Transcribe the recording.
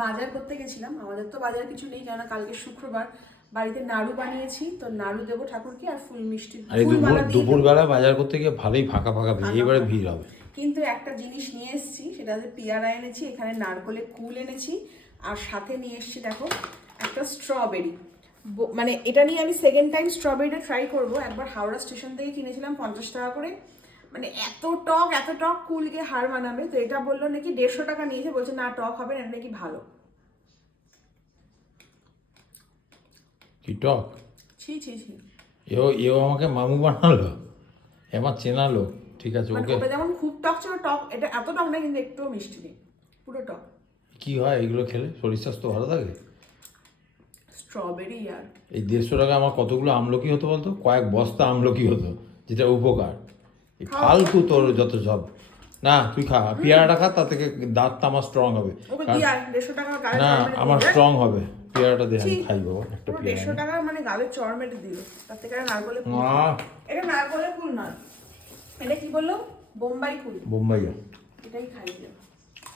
বাজার করতে গেছিলাম, আমাদের তো বাজার কিছু নেই কেননা কালকে শুক্রবার, বাড়িতে নাড়ু বানিয়েছি, তো নাড়ু দেবো ঠাকুরকে আর ফুল মিষ্টি দুপুরবেলা বাজার করতে গিয়ে ভালোই ফাঁকা ফাঁকা পেয়ে, এবারে ভিড় হবে। কিন্তু একটা জিনিস নিয়ে এসেছি, সেটা হচ্ছে পেয়ারা এনেছি, এখানে নারকলের কুল এনেছি, আর সাথে নিয়ে এসেছি দেখো একটা স্ট্রবেরি। মানে এটা নিয়ে আমি সেকেন্ড টাইম স্ট্রবেরিটা ট্রাই করবো। একবার হাওড়া স্টেশন থেকে কিনেছিলাম 50 টাকা করে, মানে এত টক কুলকে হার মানাবে। তো এটা বললো নাকি 150 টাকা নিয়েছে, বলছে না টক হবে না, এটা নাকি ভালো। কি টক? ছি ছি ছি। এও আমাকে মামু বানালো, আমার চেনা লোক, ঠিক আছে ওকে। ওটা যেমন খুব টক ছিল, টক এটা এত টক না, কিন্তু একটু মিষ্টি নেই, পুরো টক। কি হয় এগুলো খেলে? শরীর স্বাস্থ্য ভালো থাকে? স্ট্রবেরি আর এই 150 টাকা আমার কতগুলো আমলকি হতো বলতো? কয়েক বস্তা আমলকি হতো, যেটা উপকার। এই ফালতু তোর যত সব। না তুই খা, পেয়ারাটা খা, তার থেকে দাঁতটা আমার স্ট্রং হবে। না আমার স্ট্রং হবে, পেয়ারাটা দে, আমি খাই বাবা একটা পেয়ারা। 150 টাকা মানে গালের চড় মেটে দিল। তার থেকে নারকলের ফুল, এটা নারকলের ফুল নয়, এটা কি বললো, বোম্বাই ফুল, বোম্বাই। এটাই খাই দিলাম।